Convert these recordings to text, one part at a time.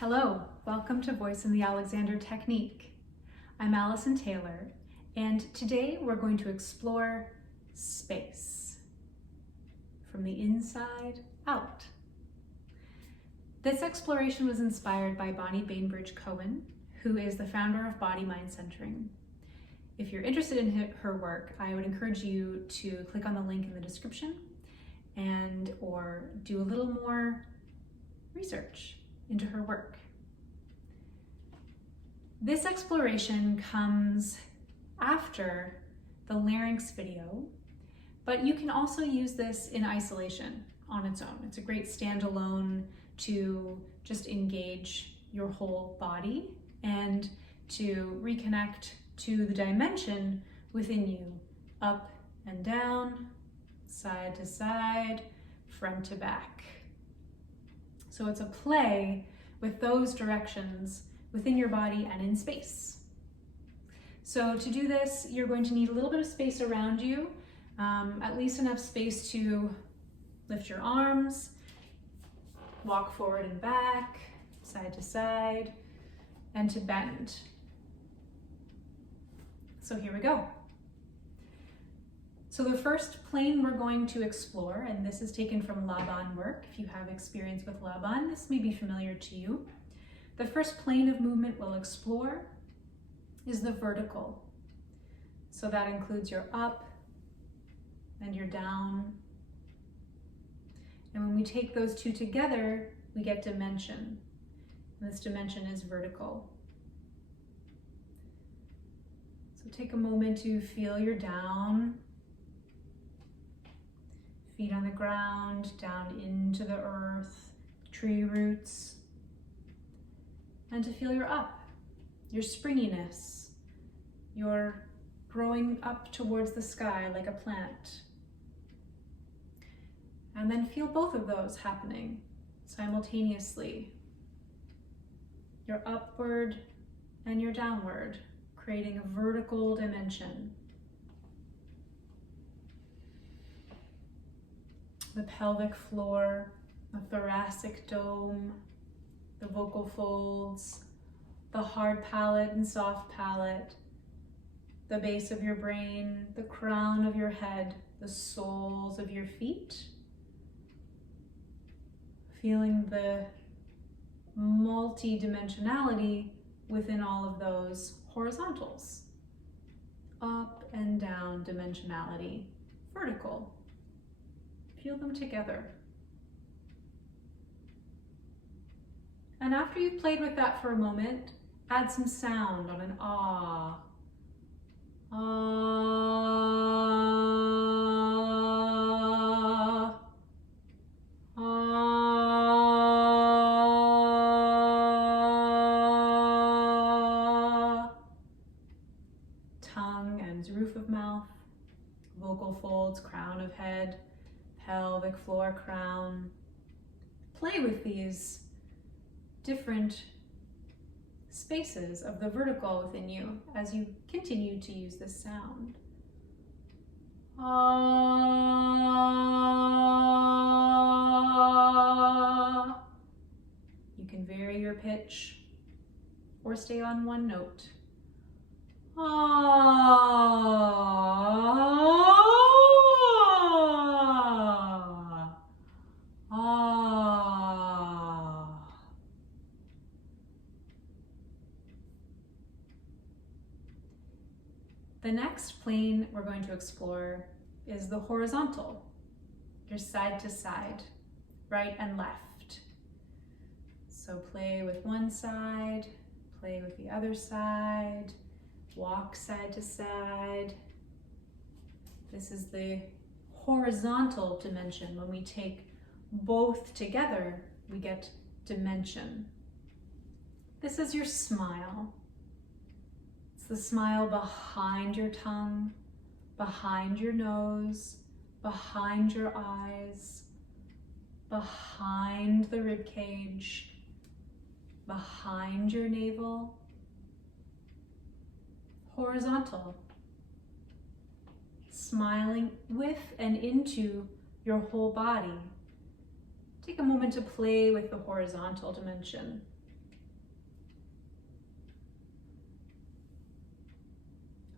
Hello, welcome to Voice in the Alexander Technique. I'm Alison Taylor, and today we're going to explore space from the inside out. This exploration was inspired by Bonnie Bainbridge Cohen, who is the founder of Body-Mind Centering. If you're interested in her work, I would encourage you to click on the link in the description or do a little more research into her work. This exploration comes after the larynx video, but you can also use this in isolation on its own. It's a great standalone to just engage your whole body and to reconnect to the dimension within you, up and down, side to side, front to back. So it's a play with those directions within your body and in space. So to do this, you're going to need a little bit of space around you, at least enough space to lift your arms, walk forward and back, side to side, and to bend. So here we go. So the first plane we're going to explore, and this is taken from Laban work. If you have experience with Laban, this may be familiar to you. The first plane of movement we'll explore is the vertical. So that includes your up and your down. And when we take those two together, we get dimension. And this dimension is vertical. So take a moment to feel your down. Feet on the ground, down into the earth, tree roots. And to feel your up, your springiness, your growing up towards the sky like a plant. And then feel both of those happening simultaneously. Your upward and your downward, creating a vertical dimension. The pelvic floor, the thoracic dome, the vocal folds, the hard palate and soft palate, the base of your brain, the crown of your head, the soles of your feet. Feeling the multi-dimensionality within all of those horizontals. Up and down dimensionality, vertical. Feel them together. And after you've played with that for a moment, add some sound on an ah. Ah. Ah. Tongue and roof of mouth, vocal folds, crown of head, pelvic floor, crown. Play with these different spaces of the vertical within you as you continue to use this sound. Ah. You can vary your pitch or stay on one note. Ah. The next plane we're going to explore is the horizontal, your side to side, right and left. So play with one side, play with the other side, walk side to side. This is the horizontal dimension. When we take both together, we get dimension. This is your smile. The smile behind your tongue, behind your nose, behind your eyes, behind the rib cage, behind your navel. Horizontal. Smiling with and into your whole body. Take a moment to play with the horizontal dimension.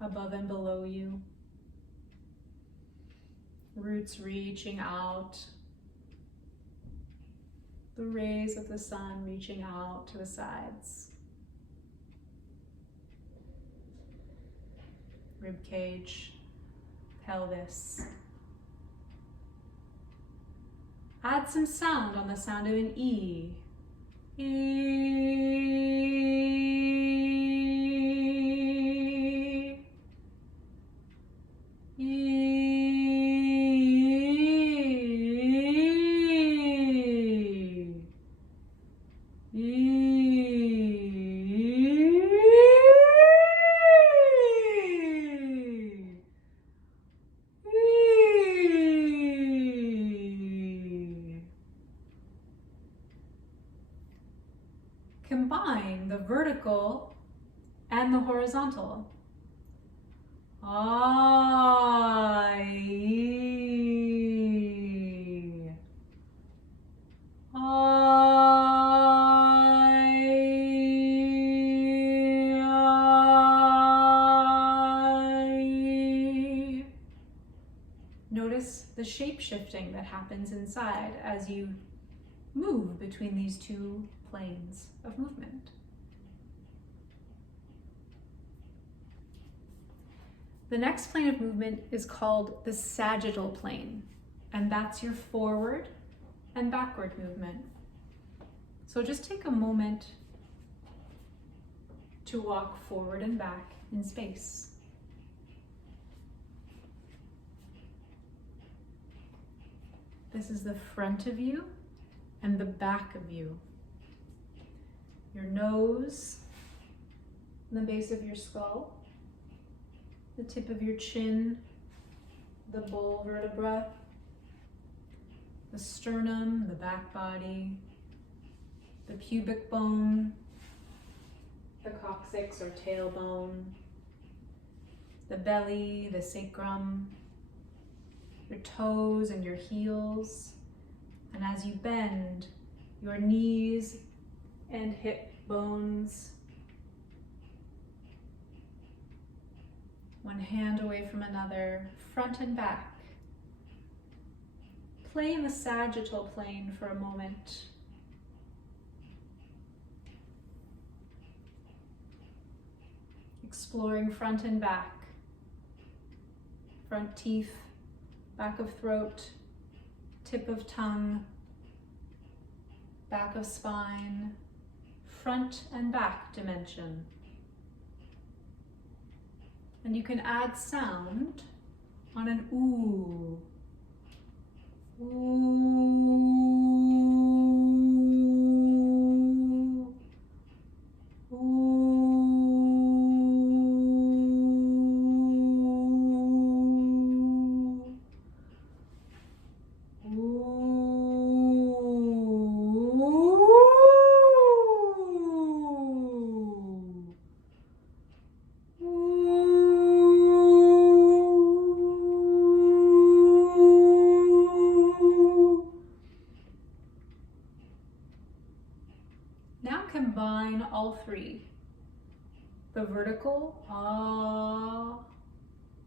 above and below you. Roots reaching out. The rays of the sun reaching out to the sides. Rib cage, pelvis. Add some sound on the sound of an E. E. E. Combine the vertical and the horizontal. I. Notice the shape shifting that happens inside as you move between these two planes of movement. The next plane of movement is called the sagittal plane, and that's your forward and backward movement. So just take a moment to walk forward and back in space. This is the front of you and the back of you. Your nose, the base of your skull, the tip of your chin, the bull vertebra, the sternum, the back body, the pubic bone, the coccyx or tailbone, the belly, the sacrum, your toes and your heels. And as you bend, your knees and hip bones, one hand away from another, front and back. Play in the sagittal plane for a moment. Exploring front and back, front teeth, back of throat, tip of tongue, back of spine, front and back dimension. And you can add sound on an ooh. Ooh. Ooh. Now combine all three. The vertical, ah,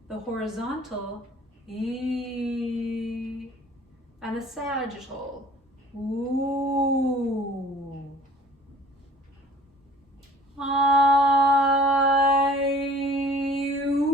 the horizontal, ee, and the sagittal, ooh. I, ooh.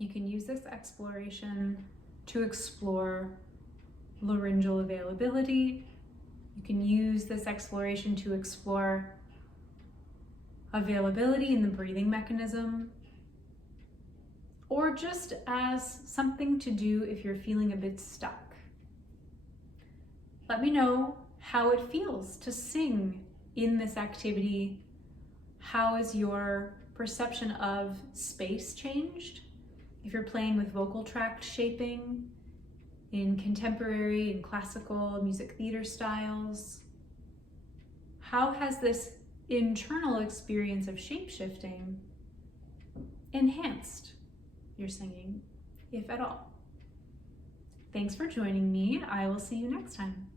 You can use this exploration to explore laryngeal availability. You can use this exploration to explore availability in the breathing mechanism, or just as something to do if you're feeling a bit stuck. Let me know how it feels to sing in this activity. How is your perception of space changed? If you're playing with vocal tract shaping, in contemporary and classical music theater styles? How has this internal experience of shapeshifting enhanced your singing, if at all? Thanks for joining me. I will see you next time.